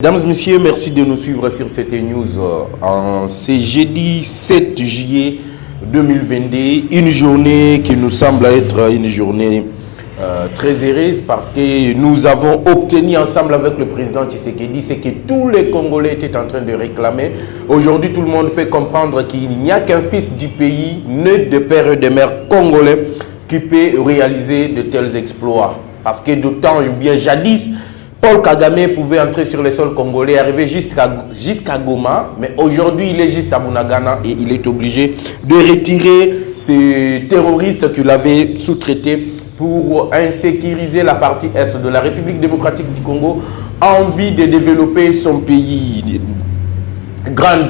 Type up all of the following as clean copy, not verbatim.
Mesdames et messieurs, merci de nous suivre sur CT-News en ce jeudi 7 juillet 2022. Une journée qui nous semble être une journée très heureuse parce que nous avons obtenu ensemble avec le président Tshisekedi ce que tous les Congolais étaient en train de réclamer. Aujourd'hui, tout le monde peut comprendre qu'il n'y a qu'un fils du pays, né de père et de mère congolais, qui peut réaliser de tels exploits. Parce que d'autant bien jadis, Paul Kagame pouvait entrer sur les sols congolais, arriver jusqu'à Goma, mais aujourd'hui il est juste à Bunagana et il est obligé de retirer ces terroristes qu'il avait sous-traités pour insécuriser la partie est de la République démocratique du Congo, envie de développer son pays. Grand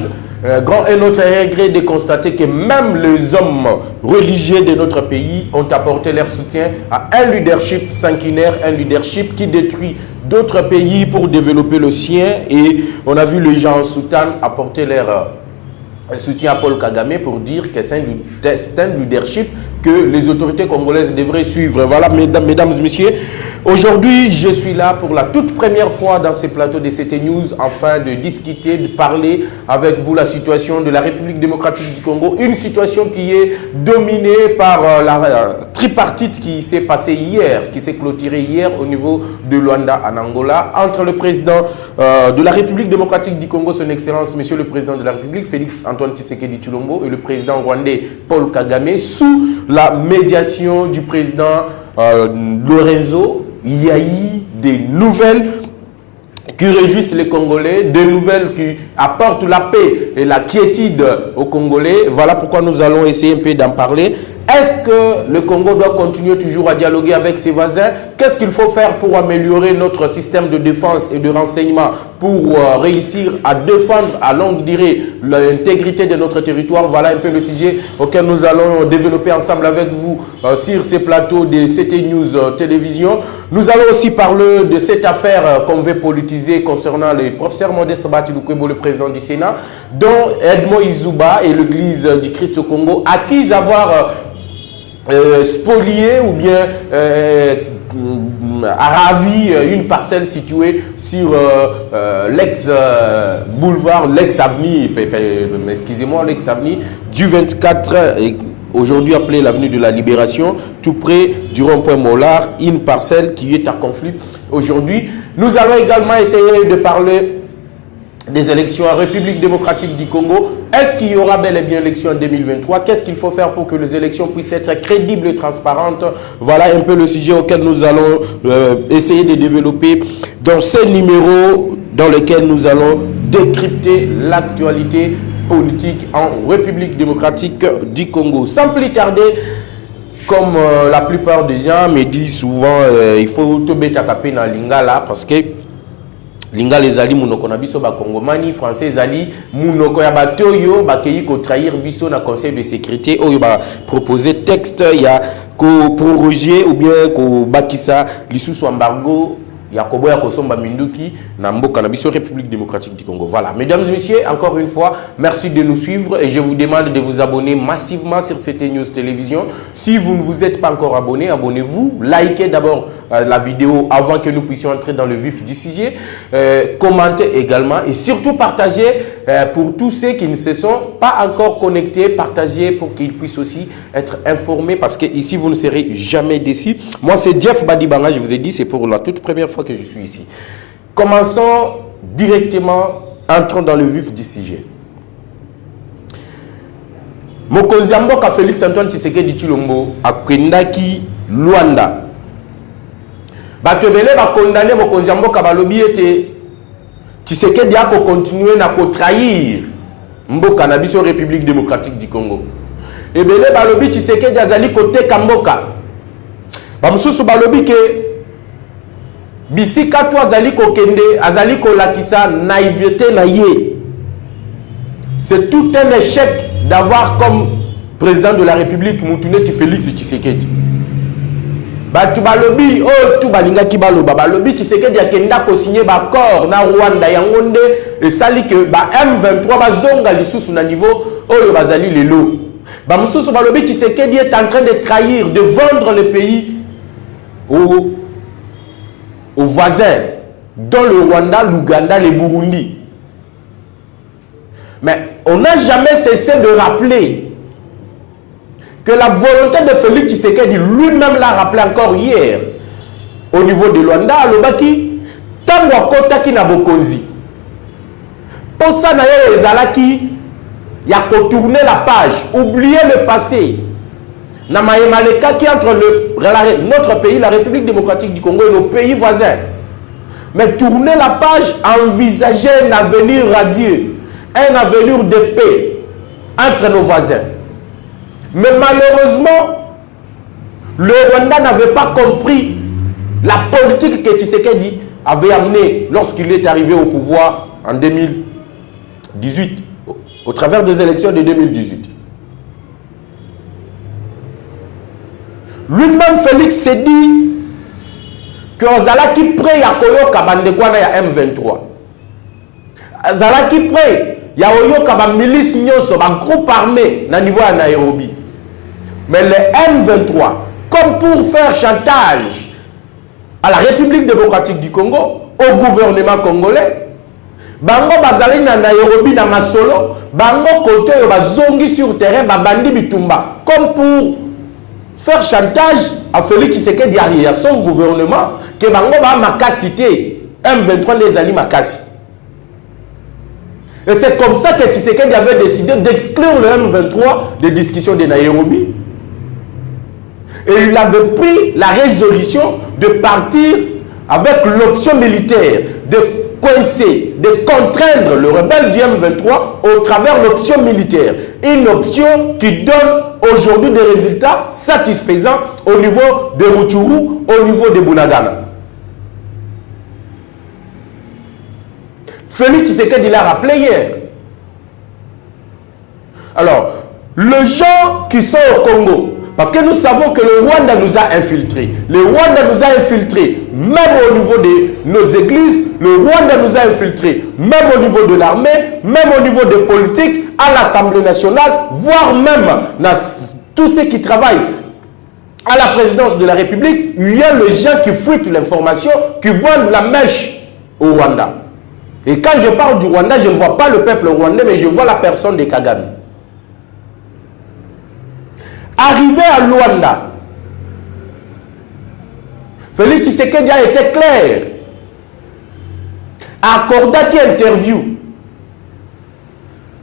est notre regret de constater que même les hommes religieux de notre pays ont apporté leur soutien à un leadership sanguinaire, un leadership qui détruit d'autres pays pour développer le sien. Et on a vu les gens en Soudan apporter leur soutien à Paul Kagame pour dire que c'est un leadership que les autorités congolaises devraient suivre. Voilà, mesdames et messieurs, aujourd'hui, je suis là pour la toute première fois dans ces plateaux de CT-News afin de discuter, de parler avec vous la situation de la République démocratique du Congo. Une situation qui est dominée par la tripartite qui s'est passée hier, qui s'est clôturée hier au niveau de Luanda en Angola, entre le président de la République démocratique du Congo, son Excellence, Monsieur le Président de la République, Félix Antoine Tshisekedi Tshilombo, et le président rwandais Paul Kagame, sous la médiation du président Lorenzo. Il y a eu des nouvelles qui réjouissent les Congolais, des nouvelles qui apportent la paix et la quiétude aux Congolais. Voilà pourquoi nous allons essayer un peu d'en parler. Est-ce que le Congo doit continuer toujours à dialoguer avec ses voisins? Qu'est-ce qu'il faut faire pour améliorer notre système de défense et de renseignement pour réussir à défendre à longue durée l'intégrité de notre territoire? Voilà un peu le sujet auquel nous allons développer ensemble avec vous sur ces plateaux de CT-News Télévision. Nous allons aussi parler de cette affaire qu'on veut politiser concernant le professeur Modeste Bahati Lukwebo, le président du Sénat, dont Edmond Izuba et l'église du Christ au Congo accusent d'avoir spolié ou bien ravi une parcelle située sur l'ex-boulevard, l'ex-avenue, excusez-moi, l'ex-avenue du 24, aujourd'hui appelée l'avenue de la Libération, tout près du rond-point Mollard, une parcelle qui est à conflit aujourd'hui. Nous allons également essayer de parler des élections en République démocratique du Congo. Est-ce qu'il y aura bel et bien élections en 2023? Qu'est-ce qu'il faut faire pour que les élections puissent être crédibles et transparentes? Voilà un peu le sujet auquel nous allons essayer de développer dans ces numéros dans lesquels nous allons décrypter l'actualité politique en République démocratique du Congo. Sans plus tarder, comme la plupart des gens me disent souvent, il faut te mettre à taper dans Lingala parce que Linga les ali munoko na biso ba Congomani, français ali munoko ya batoyo ba keyi ko trahir biso na conseil de sécurité oyo ba proposer texte ya ko proroger ou bien ko bakisa lisusu embargo ya koboya kosomba minduki na mboka na biso République démocratique du Congo. Voilà, mesdames et messieurs, encore une fois, merci de nous suivre et je vous demande de vous abonner massivement sur CT-News Télévision. Si vous ne vous êtes pas encore abonné, abonnez-vous, likez d'abord la vidéo avant que nous puissions entrer dans le vif du sujet, commentez également et surtout partagez pour tous ceux qui ne se sont pas encore connectés, partagez pour qu'ils puissent aussi être informés parce que ici vous ne serez jamais déçus. Moi c'est Jeff Badibanga, je vous ai dit, c'est pour la toute première fois que je suis ici. Commençons directement, entrons dans le vif du sujet. Mokonzi ya mboka Félix Antoine Tshisekedi Tshilombo akendaki Luanda. Bato ebele ba condamné mokonzi ya mboka balobi ete Tshisekedi ako continuer na ko trahir mboka na biso République démocratique du Congo. Ebele balobi Tshisekedi azali koteka mboka. Ba mususu balobi ke bisika to azali kokende, azali kolakisa naïveté na ye. C'est tout un échec d'avoir comme président de la République Moutouneti Félix Tshisekedi. Batu balobi, oh tout balinga ki baloba, balobi Tshisekedi akenda ko signer ba accord na Rwanda yangonde et sali que ba M23 bazonga lisusu na niveau oyo bazali lelo. Ba mususu balobi Tshisekedi est en train de trahir, de vendre le pays aux voisins dans le Rwanda, l'Ouganda, le Burundi. Mais on n'a jamais cessé de rappeler que la volonté de Félix Tshisekedi, lui-même l'a rappelé encore hier, au niveau de Luanda, à Lobaki, tango akotaki na bokonzi. Pour ça, les Alaki, il y a qu'à tourner la page, oublier le passé. Namayemaleka qui entre notre pays, la République démocratique du Congo et nos pays voisins. Mais tourner la page, envisager un avenir radieux, un avenir de paix entre nos voisins. Mais malheureusement, le Rwanda n'avait pas compris la politique que Tshisekedi avait amenée lorsqu'il est arrivé au pouvoir en 2018, au travers des élections de 2018. Lui-même, Félix s'est dit que Zalaki prêt à Koyoka Bandekwana ya M23. Zalaki prêt, il y a Oyoka ba milice nyoso, ba groupe armé na niveau à Nairobi. Mais le M23, comme pour faire chantage à la République démocratique du Congo, au gouvernement congolais, bango bazali na Nairobi na Masolo, bango kote yo bazongi sur terrain babandi bitumba, comme pour faire chantage à Félix Tshisekedi à son gouvernement que bango ba makasité M23 les ali makasi. Et c'est comme ça que Tshisekedi avait décidé d'exclure le M23 des discussions de Nairobi. Et il avait pris la résolution de partir avec l'option militaire, de coincer, de contraindre le rebelle du M23 au travers de l'option militaire. Une option qui donne aujourd'hui des résultats satisfaisants au niveau de Rutshuru, au niveau de Bunagana. Félix Tshisekedi l'a rappelé hier. Alors, les gens qui sont au Congo, parce que nous savons que le Rwanda nous a infiltrés. Le Rwanda nous a infiltrés, même au niveau de nos églises. Le Rwanda nous a infiltrés, même au niveau de l'armée, même au niveau des politiques, à l'Assemblée nationale, voire même dans tous ceux qui travaillent à la présidence de la République. Il y a les gens qui fuitent l'information, qui vendent la mèche au Rwanda. Et quand je parle du Rwanda, je ne vois pas le peuple rwandais, mais je vois la personne de Kagame. Arrivé à Luanda, Félix Tshisekedi a été clair. Accordé une interview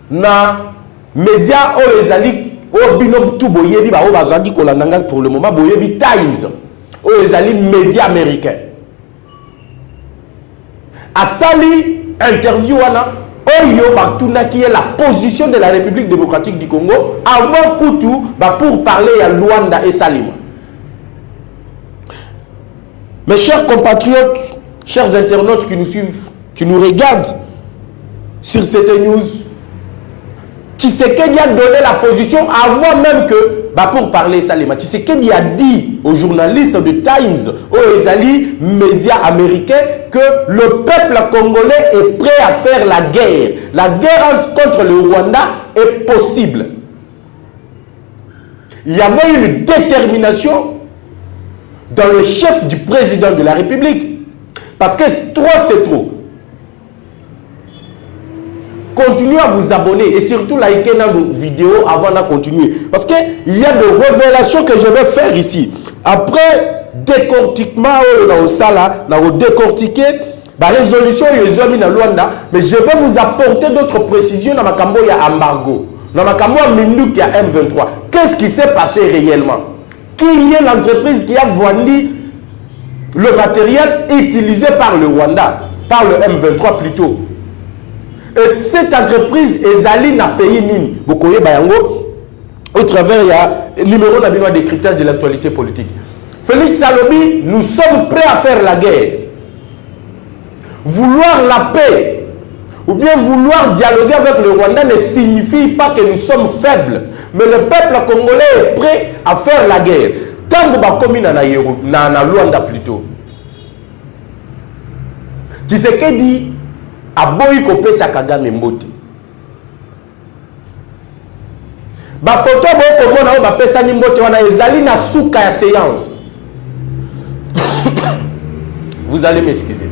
na média Oezali Obino tout boyebi ba obazandi kolandanga pour le moment boyebi Times Oezali média américain. Asali interview wana Oyo Batuna qui est la position de la République démocratique du Congo avant Koutou pour parler à Luanda et Salima. Mes chers compatriotes, chers internautes qui nous suivent, qui nous regardent sur cette news, Tshisekedi a donné la position avant même que pour parler Salima. Tshisekedi a dit aux journalistes de Times, aux Ezali, médias américains, que le peuple congolais est prêt à faire la guerre. La guerre contre le Rwanda est possible. Il y avait une détermination dans le chef du président de la République. Parce que trop, c'est trop. Continuez à vous abonner et surtout liker nos vidéos avant de continuer. Parce qu'il y a des révélations que je vais faire ici. Après décortiquement, décortiquer la résolution dans Luanda, mais je vais vous apporter d'autres précisions dans ma cambo il y a embargo. Dans ma cambo il y a M23. Qu'est-ce qui s'est passé réellement? Qui est l'entreprise qui a vendu le matériel utilisé par le Rwanda, par le M23 plutôt? Et cette entreprise Ezali n'a payé Nini. Bokoye Bayango, au travers il y a le numéro de décryptage de l'actualité politique. Félix Salobi, nous sommes prêts à faire la guerre. Vouloir la paix ou bien vouloir dialoguer avec le Rwanda ne signifie pas que nous sommes faibles. Mais le peuple congolais est prêt à faire la guerre. Tant que Bakomi na Luanda plutôt. Tshisekedi aboyi kopesa Kagame mbote. Ba photo bo komona ba pesa ni mbote wana ezali na suka ya séance. Vous allez m'excuser.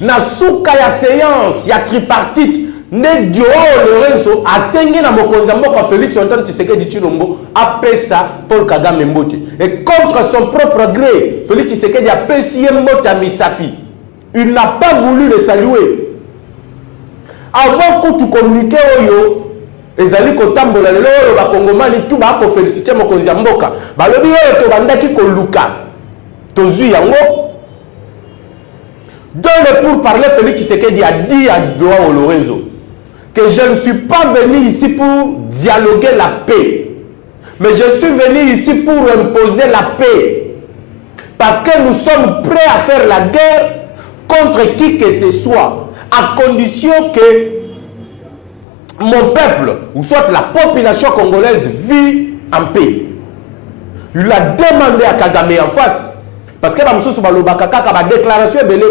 Na souka ya séance, ya tripartite, ne Joao Lorenzo a sengi na mokonzi mboka Félix Antoine Tshisekedi Tshilombo a pesa Paul Kagame mbote. Et contre son propre gré, Félix Tshisekedi a payé mbote à Misapi. Il n'a pas voulu le saluer. Avant que tu communiques oyo, ezali kotambola lelo oyo ba Kongomani tout ba ko féliciter mokonzi mboka. Ba lobi oyo to bandaki ko luka. Tozui yango. Dans le pourparler, Félix Tshisekedi a dit à Joao Lorenzo que je ne suis pas venu ici pour dialoguer la paix. Mais je suis venu ici pour imposer la paix. Parce que nous sommes prêts à faire la guerre contre qui que ce soit, à condition que mon peuple, ou soit la population congolaise, vit en paix. Il a demandé à Kagame en face. Parce que bamsusu balobaka kaka ba déclaration belé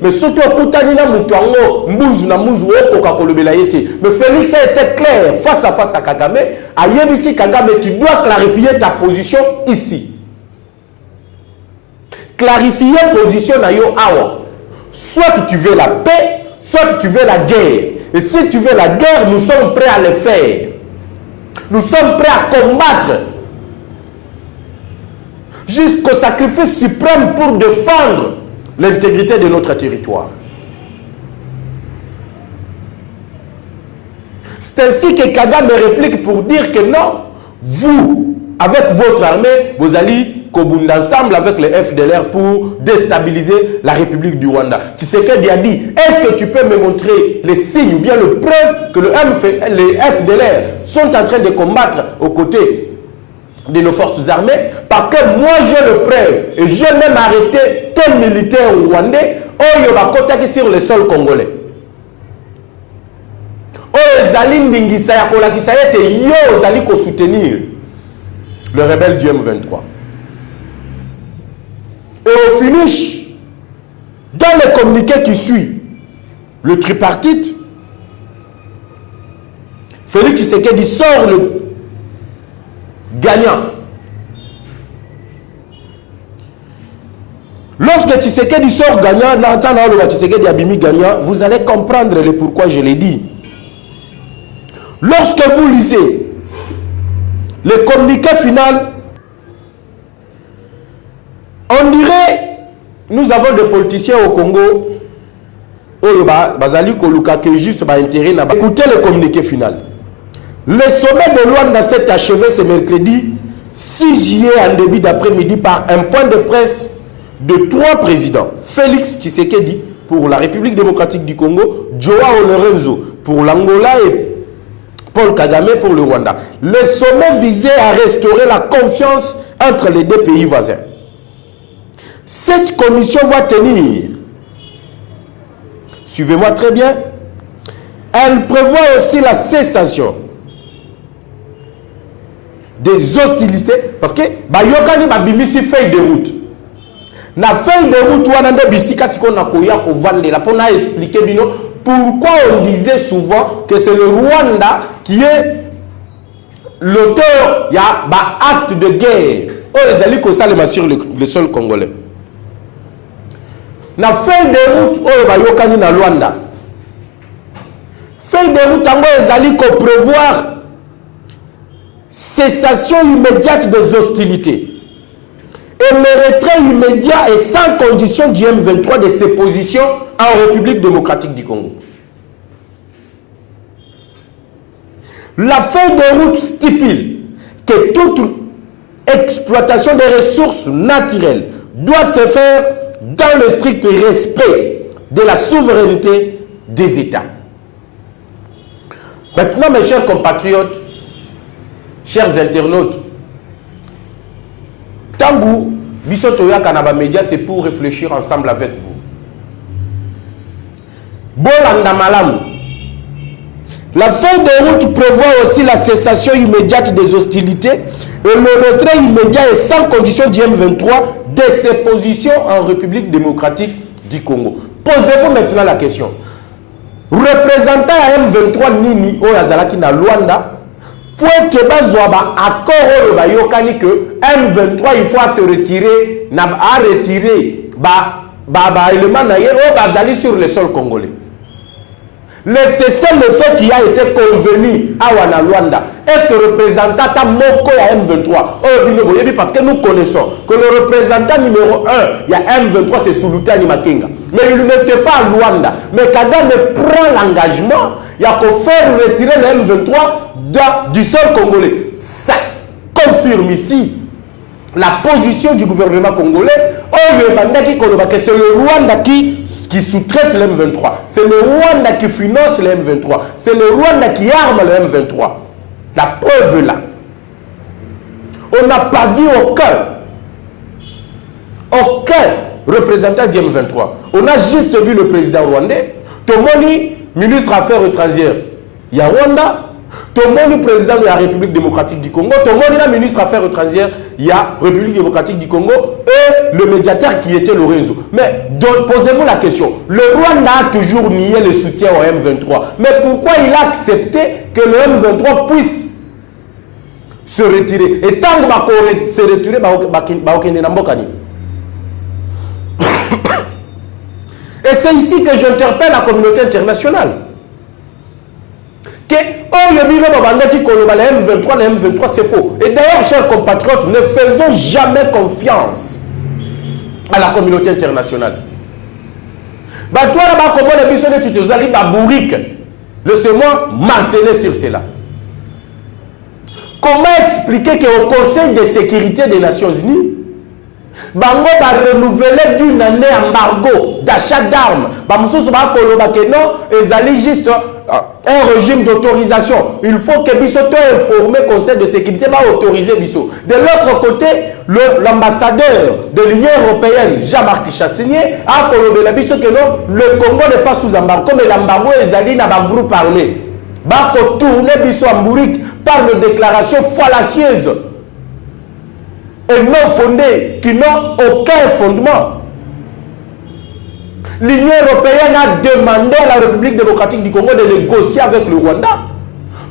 mais surtout okutani na mutu ango mbuzu na mbuzu okoka kolobela yete. Mais Félix a été clair face à Kagame, ayebisi Kagame, tu dois clarifier ta position ici. Clarifier position na yo awa. Soit tu veux la paix, soit tu veux la guerre. Et si tu veux la guerre, nous sommes prêts à le faire. Nous sommes prêts à combattre jusqu'au sacrifice suprême pour défendre l'intégrité de notre territoire. C'est ainsi que Kagame réplique pour dire que non, vous, avec votre armée, vous allez combattre ensemble avec les FDLR pour déstabiliser la République du Rwanda. Tshisekedi a dit, est-ce que tu peux me montrer les signes ou bien les preuves que les FDLR sont en train de combattre aux côtés de nos forces armées, parce que moi j'ai le preuve et j'ai même arrêté tel militaire rwandais oyo bakotaki sur le sol congolais. Oyo zali ndingisa ya kolakisa ete yo zali ko soutenir le rebelle du M23. Et au finish, dans le communiqué qui suit, le tripartite, Félix Tshisekedi sort le gagnant. Lorsque Tshisekedi sort gagnant, n'entendant le Tshisekedi Abimi gagnant, vous allez comprendre le pourquoi je l'ai dit. Lorsque vous lisez le communiqué final, on dirait, nous avons des politiciens au Congo, bazali koluka que juste ba intérêt na. Écoutez le communiqué final. Le sommet de Luanda s'est achevé ce mercredi 6 juillet en début d'après-midi par un point de presse de 3 présidents. Félix Tshisekedi pour la République démocratique du Congo, Joao Lorenzo pour l'Angola et Paul Kagame pour le Rwanda. Le sommet visait à restaurer la confiance entre les deux pays voisins. Cette commission va tenir, suivez-moi très bien, elle prévoit aussi la cessation des hostilités, parce que bayokani babimisi feuille de route. Na feuille de route wana nde bisika siko na koya ko vandela pour na expliquer bino pourquoi on disait souvent que c'est le Rwanda qui est l'auteur ya ba acte de guerre. Oh les alliés ko salema sur le sol congolais. Na feuille de route oyo bayokani na Rwanda. Feuille de route ango ezali ko prévoir cessation immédiate des hostilités et le retrait immédiat et sans condition du M23 de ses positions en République démocratique du Congo. La feuille de route stipule que toute exploitation des ressources naturelles doit se faire dans le strict respect de la souveraineté des États. Maintenant, mes chers compatriotes, chers internautes, Tangu, Bisotoya Kanaba Média, c'est pour réfléchir ensemble avec vous. Bolanda Malamu. La feuille de route prévoit aussi la cessation immédiate des hostilités et le retrait immédiat et sans condition du M23 de ses positions en République démocratique du Congo. Posez-vous maintenant la question. Représentant à M23 Nini Oyazalaki na Luanda, pour que bazwa accord bayokani que M23 il faut se retirer, à retirer élément basali sur le sol congolais. C'est le fait qui a été convenu à Luanda. Est-ce que le représentant a moko à M23? Parce que nous connaissons que le représentant numéro 1, il y a M23, c'est Sultani Makenga. Mais il n'était pas à Luanda. Mais Kagame prend l'engagement, il y a qu'à faire retirer le M23 du sol congolais. Ça confirme ici la position du gouvernement congolais. C'est le Rwanda qui sous-traite le M23. C'est le Rwanda qui finance le M23. C'est le Rwanda qui arme le M23. La preuve est là. On n'a pas vu aucun représentant du M23. On a juste vu le président rwandais. Tomoni, ministre Affaires étrangères, il y a Rwanda. Tomoni, président de la République démocratique du Congo. Tomoni, la ministre Affaires étrangères, il y a République démocratique du Congo. Et le médiateur qui était Lorenzo. Mais posez-vous la question. Le Rwanda a toujours nié le soutien au M23. Mais pourquoi il a accepté que le M23 puisse se retirer? Et tant que se retirer, et c'est ici que j'interpelle la communauté internationale. Que le M23, c'est faux. Et d'ailleurs, chers compatriotes, ne faisons jamais confiance à la communauté internationale. Laissez-moi marteler sur cela. Comment expliquer qu'au Conseil de sécurité des Nations Unies, Bango va renouveler d'une année embargo d'achat d'armes. Ils allaient juste un régime d'autorisation. Il faut que Bissot informe le Conseil de sécurité va autoriser Bissot. De l'autre côté, l'ambassadeur de l'Union européenne, Jean-Marc Chatinier, a colobé Bissot que non, le Congo n'est pas sous embargo, mais l'embargo est allé dans un groupe armé. Bako tourner Bissot en bourrique par une déclaration fallacieuses et non fondées, qui n'ont aucun fondement. L'Union européenne a demandé à la République démocratique du Congo de négocier avec le Rwanda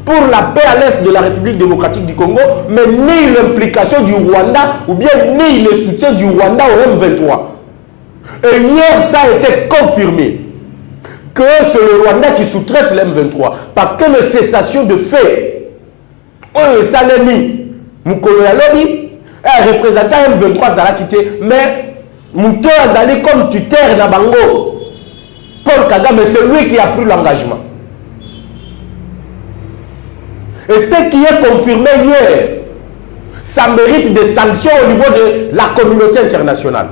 pour la paix à l'est de la République démocratique du Congo, mais ni l'implication du Rwanda ou bien ni le soutien du Rwanda au M23. Et hier, ça a été confirmé que c'est le Rwanda qui sous-traite le M23 parce que la cessation de fait, on s'est mis, Mukolo Yalobi, un représentant M23 Zala quitté, mais Mouto Azali comme tuteur na bango. Paul Kagame, c'est lui qui a pris l'engagement. Et ce qui est confirmé hier, ça mérite des sanctions au niveau de la communauté internationale.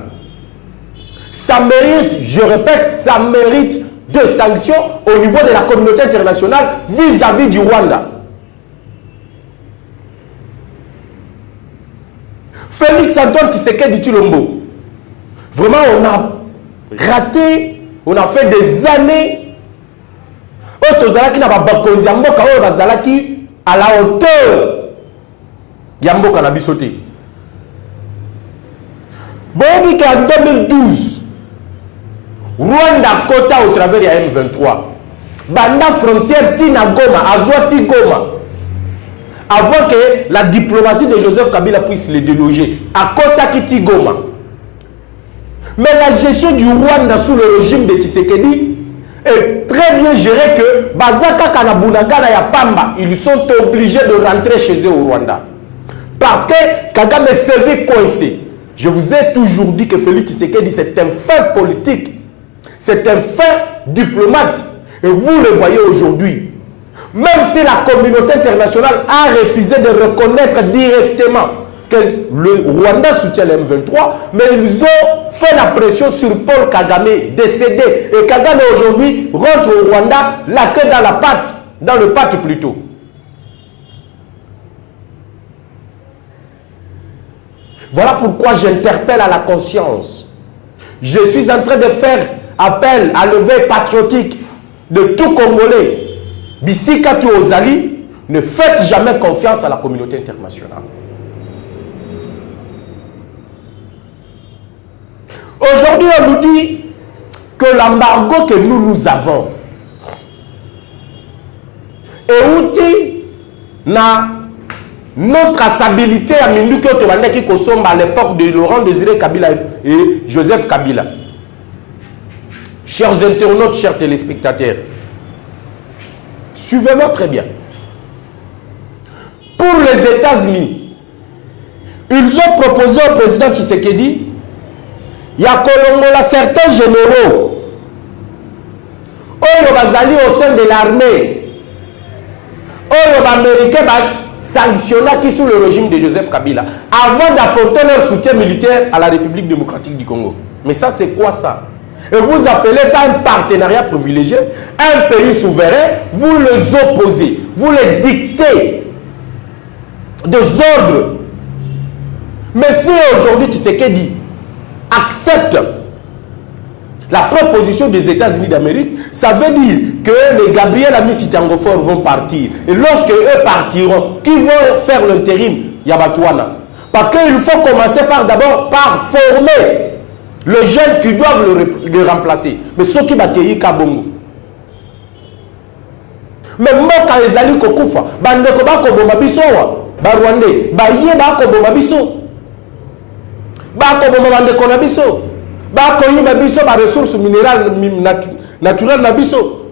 Ça mérite, je répète, ça mérite des sanctions au niveau de la communauté internationale vis-à-vis du Rwanda. Félix Antoine Tshisekedi Tshilombo. Vraiment, on a raté, on a fait des années. Otozalaki na bakonzi ya mboka oyo bazalaki à la hauteur ya mboka na biso te. Boyebi qu'en 2012, Rwanda kota au travers ya M23. Banda frontière tina Goma, azwati Goma. Avant que la diplomatie de Joseph Kabila puisse les déloger. À Kota Kiti Goma. Mais la gestion du Rwanda sous le régime de Tshisekedi est très bien gérée que Bazaka Kanabunagana ya Pamba, ils sont obligés de rentrer chez eux au Rwanda. Parce que Kagame servait coincé. Je vous ai toujours dit que Félix Tshisekedi c'est un fin politique. C'est un fin diplomate. Et vous le voyez aujourd'hui. Même si la communauté internationale a refusé de reconnaître directement que le Rwanda soutient le M23, mais ils ont fait la pression sur Paul Kagame, décédé. Et Kagame aujourd'hui rentre au Rwanda, la queue dans la patte, dans le patte plutôt. Voilà pourquoi j'interpelle à la conscience. Je suis en train de faire appel à l'éveil patriotique de tout Congolais. Bisika tu Ozali, ne faites jamais confiance à la communauté internationale. Aujourd'hui, on nous dit que l'embargo que nous avons est outil na notre traçabilité à Minduki Otobanda qui consomme à l'époque de Laurent Désiré Kabila et Joseph Kabila. chers internautes, chers téléspectateurs, suivez-moi très bien. Pour les États-Unis, ils ont proposé au président Tshisekedi, il y a Kolongola certains généraux, Oyo bazali au sein de l'armée, Oyo Américains sanctionnés sous le régime de Joseph Kabila, avant d'apporter leur soutien militaire à la République démocratique du Congo. Mais ça, c'est quoi ça? Et vous appelez ça un partenariat privilégié, un pays souverain, vous les opposez, vous les dictez des ordres. Mais si aujourd'hui Tshisekedi accepte la proposition des États-Unis d'Amérique, ça veut dire que les Gabriel Amissi Tangofor vont partir. Et lorsque eux partiront, qui vont faire l'intérim? Yabatouana. Parce qu'il faut commencer par d'abord par former les jeunes qui doivent le remplacer. Mais ceux qui battent Kabongo. Mais moi, quand les alliés Kokufa, Bandeko Bako Bomabiso, Barwande, Baye Bako Bomabiso, Bako Bomabandeko Nabiso, Bako Yimabiso, ba ressources minérales naturelles Nabiso.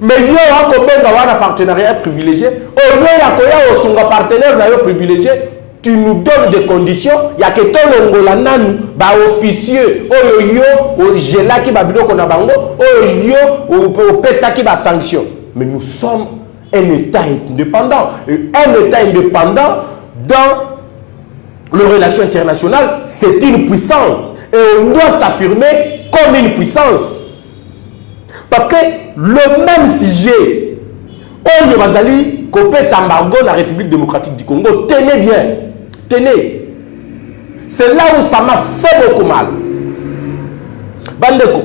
Mais il y a un partenariat privilégié. Au lieu de son partenaire privilégié, tu nous donnes des conditions. Il y a que ton longola nanu, ba officieux, oyo gela qui ba biloko na bango, oyo pesa qui ba sanction. Mais nous sommes un État indépendant. Et un État indépendant dans les relations internationales, c'est une puissance. Et on doit s'affirmer comme une puissance. Parce que le même sujet, Oyo Bazali, Kopé Sambargo, la République démocratique du Congo, tenez bien. Tenez, c'est là où ça m'a fait beaucoup mal. Bandeko,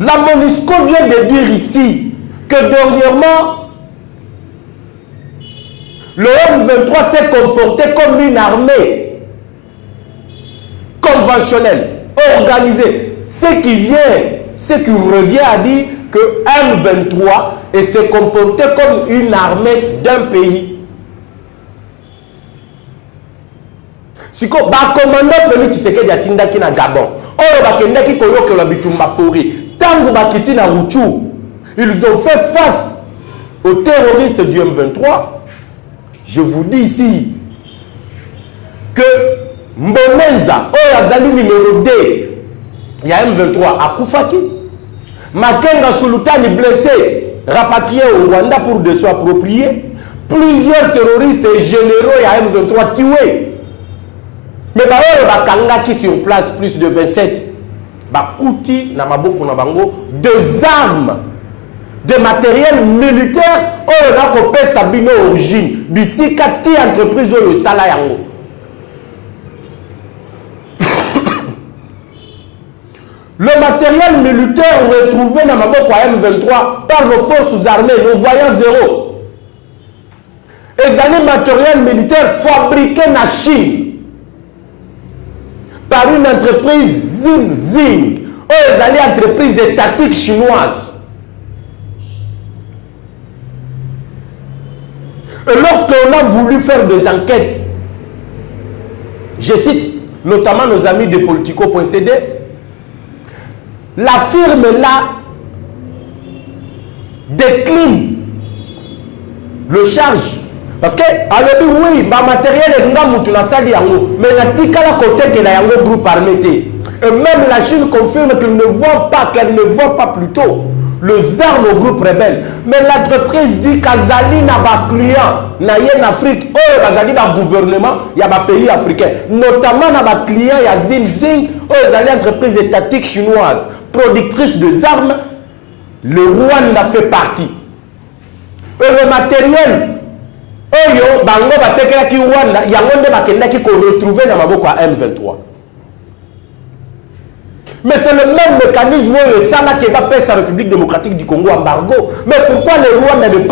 la MONUSCO vient de dire ici que dernièrement, le M23 s'est comporté comme une armée conventionnelle, organisée. Ce qui revient à dire que M23 s'est comporté comme une armée d'un pays. Si ko ba commandant Félix Tshisekedi atindaki na Gabon, oyo bakendaki koyokelwa bitumba forêt, tangu bakiti na Rutshuru, ils ont fait face aux terroristes du M23. Je vous dis ici que Mboneza, oyo azali numéro 2, il y a M23 à Koufaki, Makenga Sultani blessé, rapatrié au Rwanda pour des soins appropriés, plusieurs terroristes et généraux, il y a M23 tués. Mais bakanga qui sur place plus de 27 bakuti na maboko na bango des armes, des matériels militaires oyo na kopesa bino origine bisika ti entreprise oyo sala yango. Le matériel militaire retrouvé dans maboko à M23 par nos forces armées, nos voyants zéro. Et les matériels militaires fabriqués en Chine par une entreprise Zing, une entreprise étatique chinoise. Et lorsqu'on a voulu faire des enquêtes, je cite notamment nos amis de Politico.cd, la firme là décline le charge. Parce que, alors oui, ma matériel est mais la tikala côté que la groupe armé. Et même la Chine confirme qu'ils ne voient pas, qu'elle ne voit pas plutôt les armes au groupe rebelle. Mais l'entreprise dit qu'Azali n'a pas client, n'a en Afrique, oh, Azali n'a gouvernement, il y a des pays africains. Notamment n'a pas client, il y a Zing, oh, Azali entreprise étatique chinoise, productrice des armes, le Rwanda fait partie. Et le matériel, oyo bango batekela ki Rwanda yango nde bakendaki ko retrouver na maboko à M23. Mais c'est le même mécanisme oyo ça là qui va passer la République démocratique du Congo embargo. Mais pourquoi le Rwanda n'est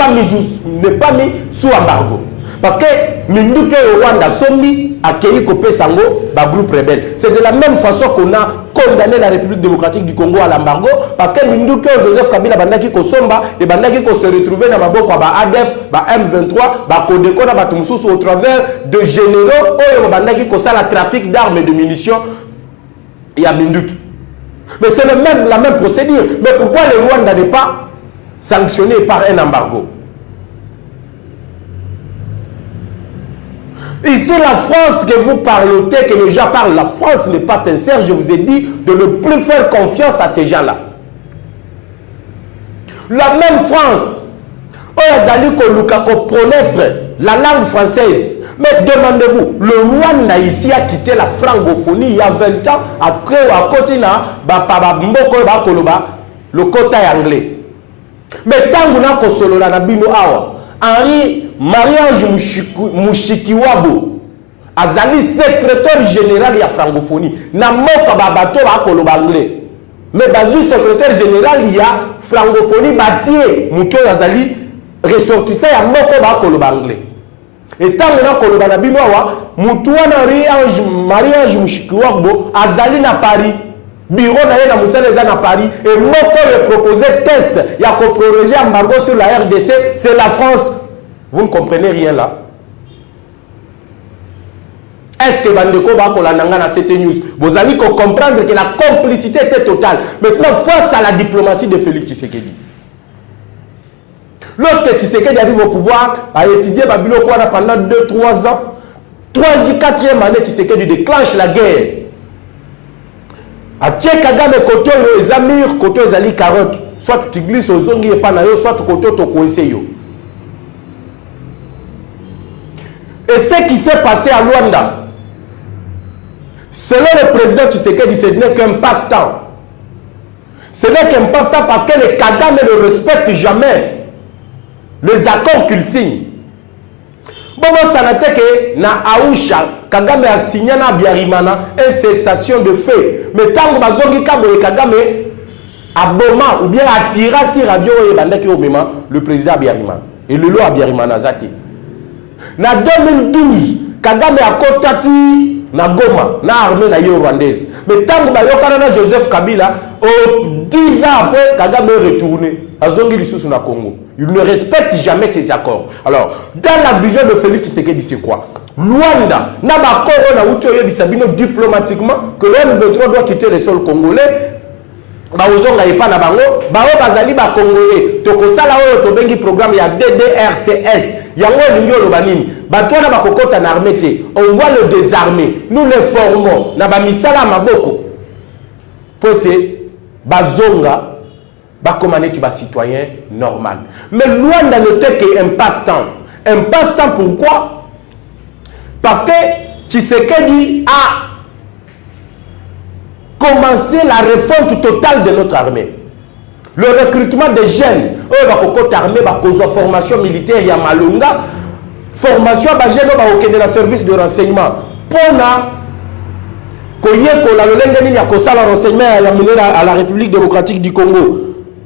pas mis sous embargo? Parce que Minduke Rwanda sommi accueilli kopé sango ba groupe rebelle. C'est de la même façon qu'on a condamné la République démocratique du Congo à l'embargo parce que Minduke Joseph Kabila bandaki ko somba et bandaki ko se retrouver na maboko ba ADF, ba M23, ba Kodeko na batumsusu au travers de généraux oyo bandaki ko sala trafic d'armes et de munitions et à Minduke. Mais c'est la même procédure. Mais pourquoi le Rwanda n'est pas sanctionné par un embargo? Ici, la France que vous parlotez, que les gens parlent, la France n'est pas sincère. Je vous ai dit de ne plus faire confiance à ces gens-là. La même France, où ils allaient connaître la langue française. Mais demandez-vous, le Rwanda ici a quitté la francophonie il y a 20 ans, à côté le côté anglais. Mais tant qu'on a consolé la Nabino Awa, Henri Mariange Mushikiwabo, Azali secrétaire général de la francophonie, n'a moka babato ba koloba anglais. Mais bazu secrétaire général il y a francophonie bâtie, muto Azali ressortissant ya moko ba koloba anglais. Et tant qu'on a koloba na bino awa, mutu wana Mariange Mushikiwabo azali na Paris. Bureau na Moussa na Paris et moko le proposé test il y a qu'on proroger embargo sur la RDC, c'est la France. Vous ne comprenez rien là. Est-ce que Bandeko va kolananga na cette news? Vous allez comprendre que la complicité était totale. Maintenant face à la diplomatie de Félix Tshisekedi. Lorsque Tshisekedi arrive au pouvoir, a étudié Babylone pendant 2-3 ans, 3e, 4e année Tshisekedi déclenche la guerre. A Tché Kagame koto yo ezamir koto ezali carotte. Soit tu glisses aux ongles et pas na yo, soit koto to koise yo. Et ce qui s'est passé à Luanda, selon le président Tshisekedi, ce n'est qu'un passe-temps. Ce n'est qu'un passe-temps parce que les Kagame ne respectent jamais les accords qu'ils signent. Bon, ça n'a été que na Aousha, Kagame a signé na Biarimana une cessation de feu. Mais tant que Mazongi Kabore Kagame a Boma ou bien a tiré sur l'avion et bandaki au moment le président Biarimana. Et le lot à Biarimana Zati. Na 2012, Kagame a contacté na Goma, na armée na rwandaise. Mais tant que Bayokana Joseph Kabila, 10 ans après, Kagame est retourné à Zongi Lissous na Congo. Il ne respecte jamais ses accords. Alors, dans la vision de Félix Tshisekedi, c'est quoi? Luanda, n'a pas diplomatiquement que l'M23 doit quitter le sol congolais. Baozonga yepa na bango, bao bazali ba congolais. Toko sala oyo to bengi programme ya DDRCS. Yango lingi olobanini. Batwana ba kokota na armée te. On va le désarmer. Nous le formons na ba misala maboko. Pote bazonga ba commander tu ba citoyen normal. Mais Luanda ne t'est qu'un passe-temps. Un passe-temps pourquoi? Parce que Tshisekedi a commencer la refonte totale de notre armée. Le recrutement des jeunes, armée, formation militaire, il y a Malunga, formation de la service de renseignement. Pona, renseignement à la République démocratique du Congo.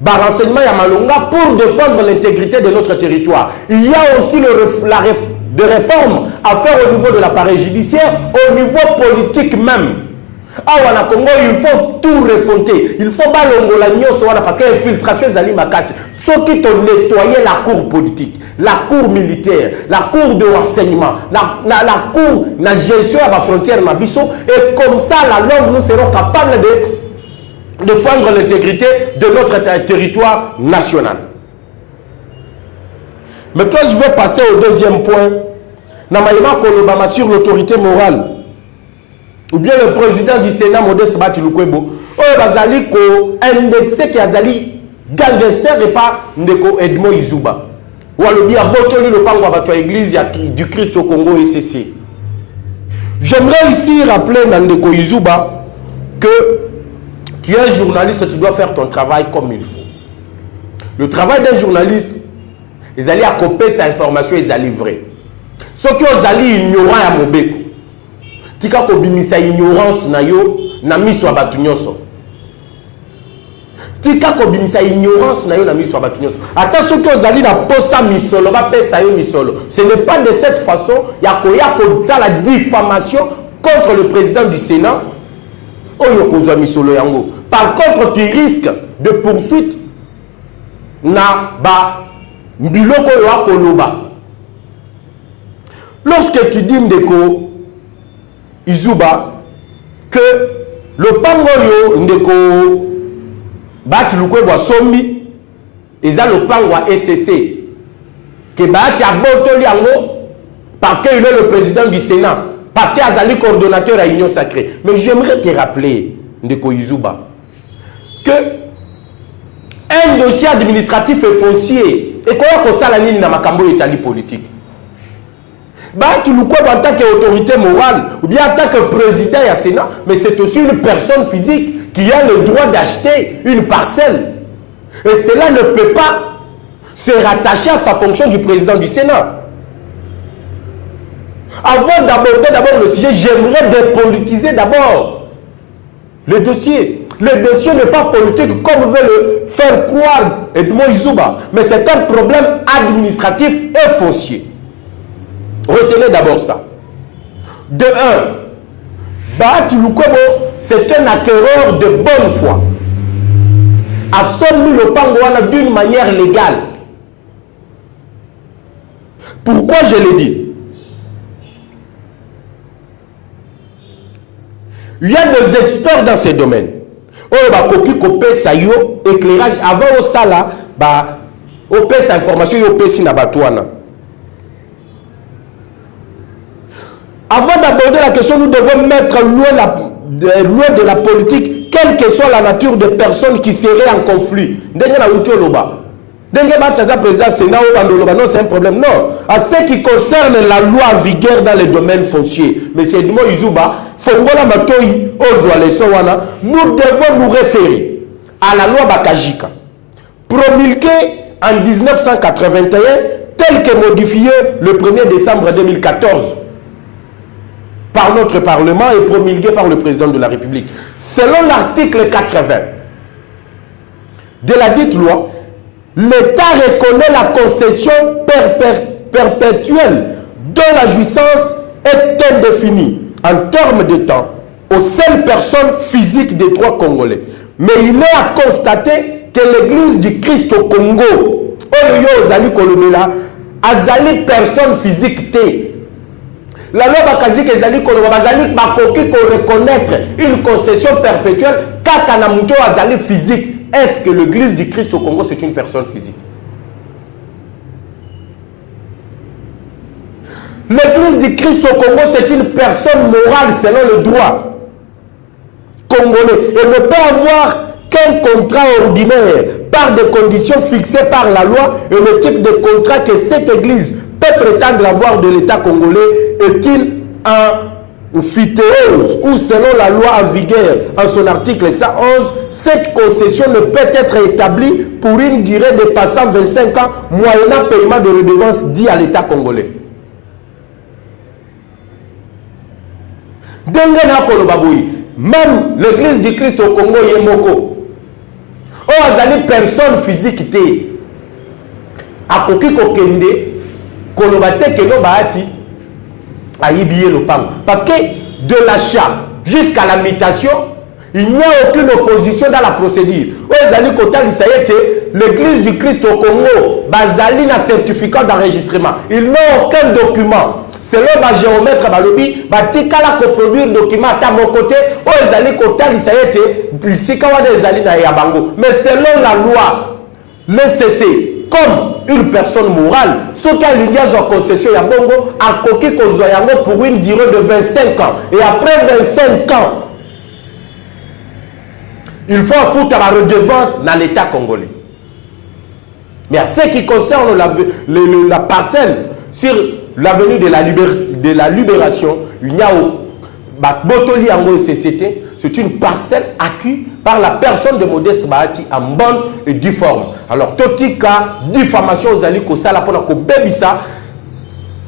Renseignement à Malunga pour défendre l'intégrité de notre territoire. Il y a aussi des réformes à faire au niveau de l'appareil judiciaire, au niveau politique même. Ah, au Congo, il faut tout refonter. Il faut pas l'ongolagnon parce que l'infiltration est alimakasi. Ceux qui ont nettoyé la cour politique, la cour militaire, la cour de renseignement, la cour de gestion à la frontière Mabiso, et comme ça, la langue, nous serons capables de défendre l'intégrité de notre territoire national. Maintenant, je vais passer au deuxième point. Namaïma Kolobama sur l'autorité morale. Ou bien le président du Sénat, Modeste Batiloukwebo, bazali ko indexé qui azali gangster et pas ndeko Edmo Izuba. Ou alors bien botoli le pango à l'église du Christ au Congo et ceci. J'aimerais ici rappeler Nandeko Izuba que tu es un journaliste, tu dois faire ton travail comme il faut. Le travail d'un journaliste, ils allaient accoper sa information, ils allaient livrer. Ce qui ont allaient ignorant à Mobeko. Tika ko bimisa ignorance na yo na miso abatu nyonso. Tika ko bimisa ignorance na yo na miso abatu nyonso. Ata soki ozali na posa misolo ba pesa yo misolo. Ce n'est pas de cette façon ya ko la diffamation contre le président du Sénat. Oyo kozwa misolo yango. Par contre, tu risques de poursuite na ba mbiloko yo akoloba. Lorsque tu dis Ndeko Izuba que Le pangoyo ndeko Bati Lukwebo Sombi eza le pango SCC que Bati abotoli yango parce qu'il est le président du Sénat, parce qu'il est le coordonnateur à l'Union Sacrée. Mais j'aimerais te rappeler Ndeko Yuzuba que un dossier administratif et foncier et qu'on ça la ligne dans makambo étali politique. Bati Lukwebo en tant qu'autorité morale ou bien en tant que président du Sénat, mais c'est aussi une personne physique qui a le droit d'acheter une parcelle. Et cela ne peut pas se rattacher à sa fonction du président du Sénat. Avant d'aborder d'abord le sujet, j'aimerais dépolitiser d'abord le dossier. Le dossier n'est pas politique comme veut le faire croire Edmond Yuzuba, mais c'est un problème administratif et foncier. Retenez d'abord ça. De un, Bahati Lukwebo, c'est un acquéreur de bonne foi. A soumis le Pangouana d'une manière légale. Pourquoi je l'ai dit? Il y a des experts dans ces domaines. Oh, bah, copie, sayo, éclairage, avant au sala, bah, au sa information, au pèse nabatouana. Avant d'aborder la question, nous devons mettre loin de la politique, quelle que soit la nature de personnes qui seraient en conflit. Président Sénat, non, c'est un problème. Non. À ce qui concerne la loi en vigueur dans les domaines fonciers, M. Edmond Yuzuba, nous devons nous référer à la loi Bakajika, promulguée en 1981, telle que modifiée le 1er décembre 2014 par notre Parlement et promulguée par le président de la République. Selon l'article 80 de la dite loi, l'État reconnaît la concession perpétuelle dont la jouissance est indéfinie en termes de temps aux seules personnes physiques des droits congolais. Mais il est à constater que l'Église du Christ au Congo, azali personne physique té. La loi Bakajik ezali Koloba bazali bakoki ko reconnaître une concession perpétuelle kaka na muto azali physique. Est-ce que l'Église du Christ au Congo c'est une personne physique? L'Église du Christ au Congo c'est une personne morale selon le droit congolais et ne peut avoir qu'un contrat ordinaire par des conditions fixées par la loi et le type de contrat que cette Église peut prétendre avoir de l'État congolais est-il un phytéose ou selon la loi en vigueur en son article 111, cette concession ne peut être établie pour une durée dépassant 25 ans moyennant paiement de redevance dit à l'État congolais. Même l'Église du Christ au Congo Yemoko, azali personne physique té akoki kokende kolobate keno baati ayibiye le pang parce que de l'achat jusqu'à la mutation il n'y a aucune opposition dans la procédure. Azali kotali sayete l'Église du Christ au Congo bazali na certificat d'enregistrement, ils n'ont aucun document. Selon ma géomètre balobi batikala ko produire document à mon côté azali kotali sayete bisika wana ezali na yabango, mais selon la loi nécessaire comme une personne morale, ce qui a lié à concession ya bongo a koki kozwa yango pour une durée de 25 ans et après 25 ans il faut foutre la redevance dans l'État congolais. Mais à ce qui concerne la parcelle sur l'avenue de la Libération, il y a Botoli Ango CCT, c'est une parcelle acquise par la personne de Modeste Bahati en bonne et due forme. Alors, Totika, diffamation aux alliés, Kosala, pour Bébissa,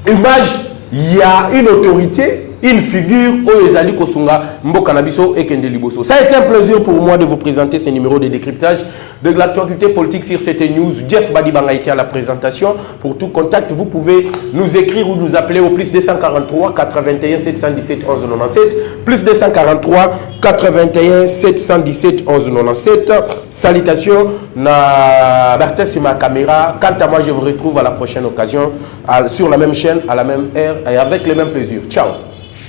image, il y a une autorité, une figure, Oyezali Kosunga, Mbokanabiso et Kendeliboso. Ça a été un plaisir pour moi de vous présenter ces numéros de décryptage de l'actualité politique sur CT News. Jeff Badibanga a été à la présentation. Pour tout contact, vous pouvez nous écrire ou nous appeler au plus 243 81 717 11 97. Plus 243 81 717 11 97. Salutations, na Berthes ma caméra. Quant à moi, je vous retrouve à la prochaine occasion sur la même chaîne, à la même heure et avec le même plaisir. Ciao.